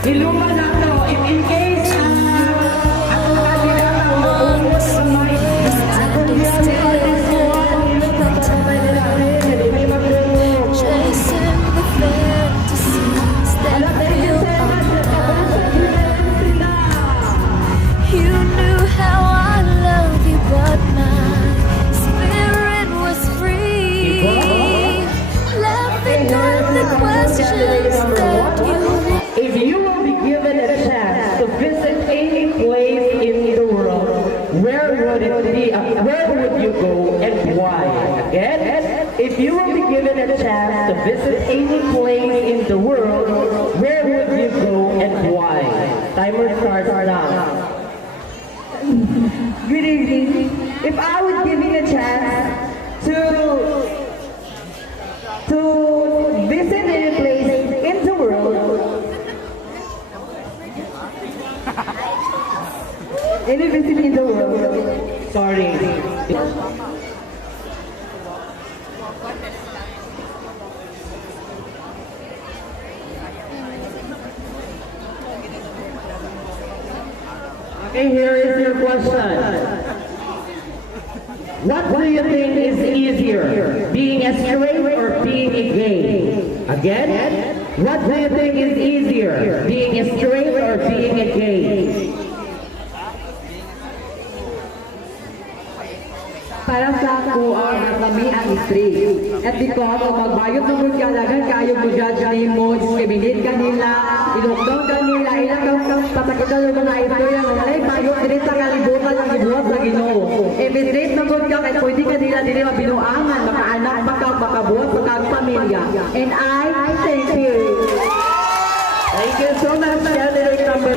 Iluman na to, if in case, ako kanila ang maubos sa may akong Chasing the fantasies that feel You knew how I love you, but my spirit was free. Laughing at the questions that you If you will be given a chance to visit any place in the world, where would it be? Where would you go and why? Again, if you will be given a chance to visit any place in the world, where would you go and why? Timer starts now. Good evening. If I was given a chance to visit any place in the world, any visit in the world, Sorry. Okay, here is your question. What do you think is easier, being a straight or being a gay? Again, what do you think is easier, being a straight or being a gay? para sa ako na kami ang straight. At because kung magbayot ng mga kalagan kayo mo judge mo, discriminate ka nila, ilokdown ka nila, ilang kang patakitan ng mga ito yung mga bayot din sa kalibutan ng ibuhat na Ginoo. If straight na good ka, kaya pwede ka nila din mabinuangan, makaanak, makabuhat, makagpamilya. And I thank you. Thank you so much, candidate number.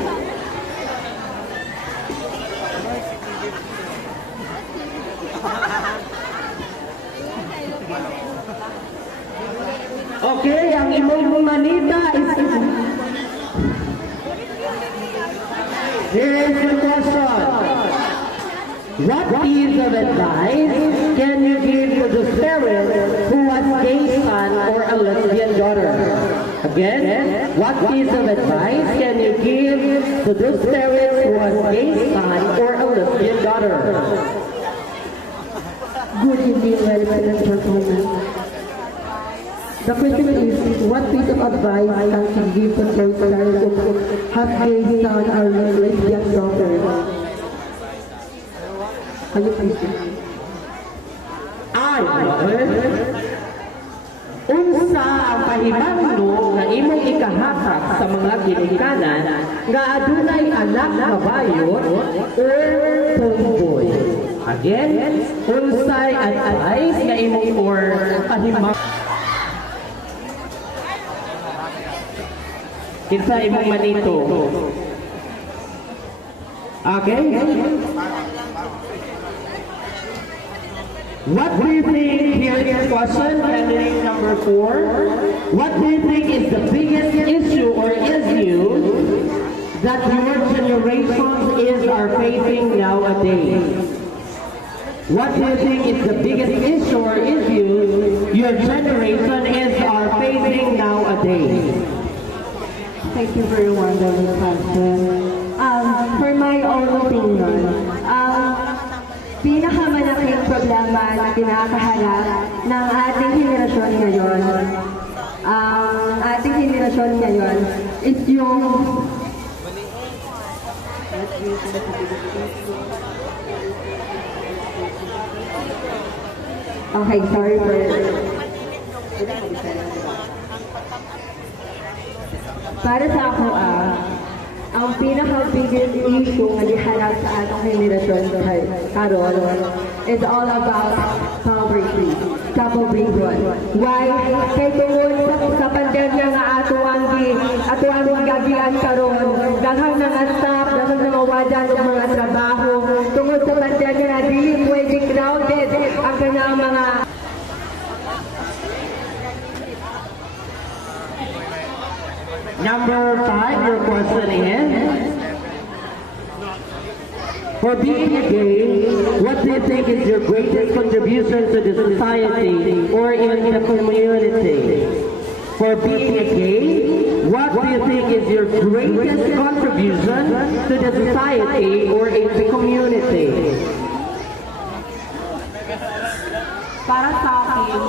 Okay, ang imong manita is... Here is the question. What piece of advice can you give to the parent who has gay son or a lesbian daughter? Again, what piece of advice can you give to those parents who has gay son or a lesbian daughter? Good evening, relevant gentlemen. The question is, what piece of advice can you give to those parents who have gay son or lesbian daughter? Can you please? Unsa ang pahimangno nga imong ikahatag sa mga ginikanan nga adunay anak nga bayot or tomboy? Again, unsay advice nga imong or pahimang kinsa imong manito? Okay? What do you think, here is question, candidate number 4. What do you think is the biggest issue or issue that your generations are facing nowadays? What do you think is the biggest issue or issue your generation are facing nowadays? Thank you for your wonderful question. For my own opinion, pinakamalaking problema na kinakaharap ng ating henerasyon ngayon, is yung okay, sorry for para sa ako ang pinaka-biggest issue na diharap sa atong henerasyon karon is all about poverty, couple breakdown. Why? Kay tungod sa pandemya nga ato ang gagian karon, daghang mga staff, daghang mga wadan ng mga trabaho, tungod sa pandemya na dili pwede crowded ang kanyang mga Number 5, your question is, for being gay, what do you think is your greatest contribution to the society or in the community? for being a gay? What do you think is your greatest contribution to the society or in the community? Para sa akin,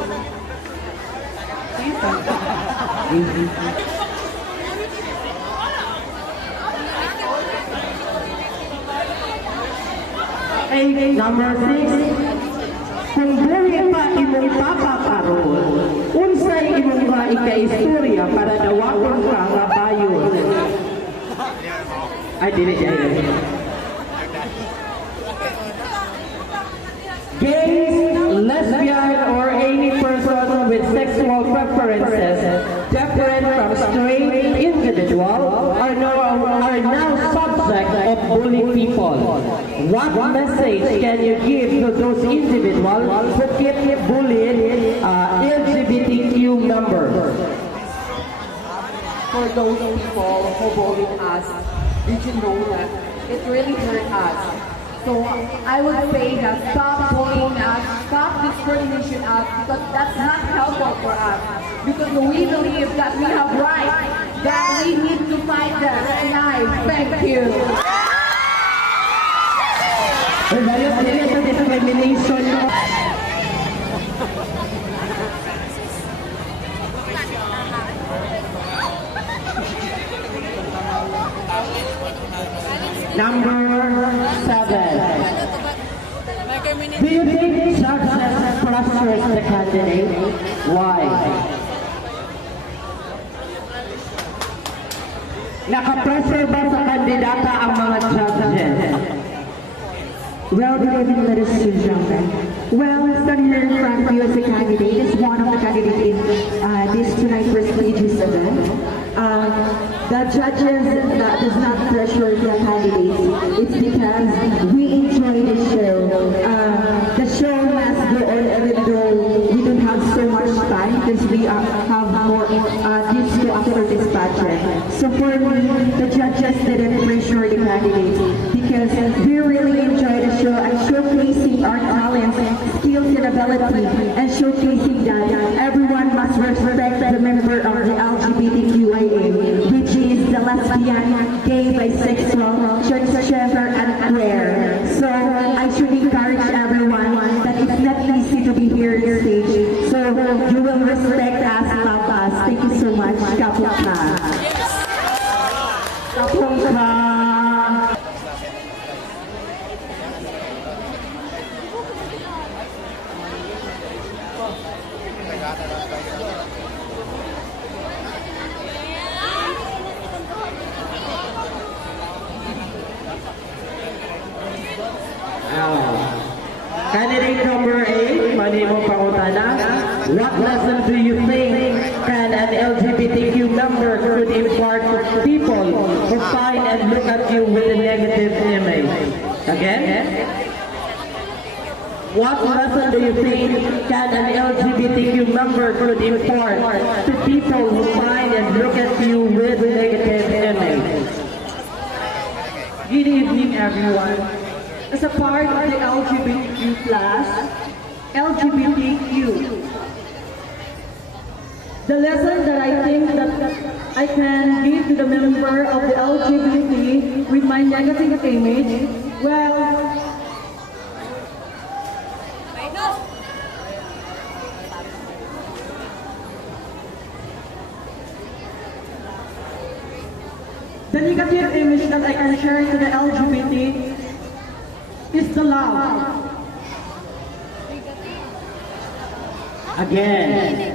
Number 6, kung buhi pa imong papa karon, unsay imong nga ika-istorya para dawakon ka nga bayon? Ay, dili. Gays, lesbian, or any person with sexual preferences different from straight individual are now subject of bullying people. What message can you give to those individuals who keep bullying LGBTQ members? for those people who bullied us, did you know that it really hurt us? So I would say that stop bullying us, stop discrimination us, because that's not helpful for us. Because we believe that we have rights, that we need to fight them. And I thank you. Discrimination. Number 7. Do you think success frustrates the candidate? Why? Nakapressure ba sa kandidata ang mga judges? Well, good evening, ladies and gentlemen. Well, standing here in front of you as a candidate is one of the candidates in this tonight's prestigious event. The judges that does not pressure the candidates. It's because we enjoy the show. The show must go on even though we don't have so much time because we have more things to after this pageant. So for me, the judges didn't pressure the candidates because we really enjoy the show and showcasing our talents, skills, and ability, and showcasing that everyone must respect the member of the LGBTQIA, which is the lesbian, gay, bisexual, transgender, and queer. So I should encourage everyone that it's not easy to be here on stage. So you will respect us, love us. Thank you so much. Kaput na. Kaput na. Candidate number 8, Manimo Pangutana. What lesson do you think can an LGBTQ member could impart to people who find and look at you with a negative image? Again? What lesson do you think can an LGBTQ member could impart to people who find and look at you with a negative image? Good evening, everyone. As a part of the LGBTQ+, the lesson that I think that I can give to the member of the LGBT with my negative image, well, the negative image that I can share to the LGBT is the love. Again.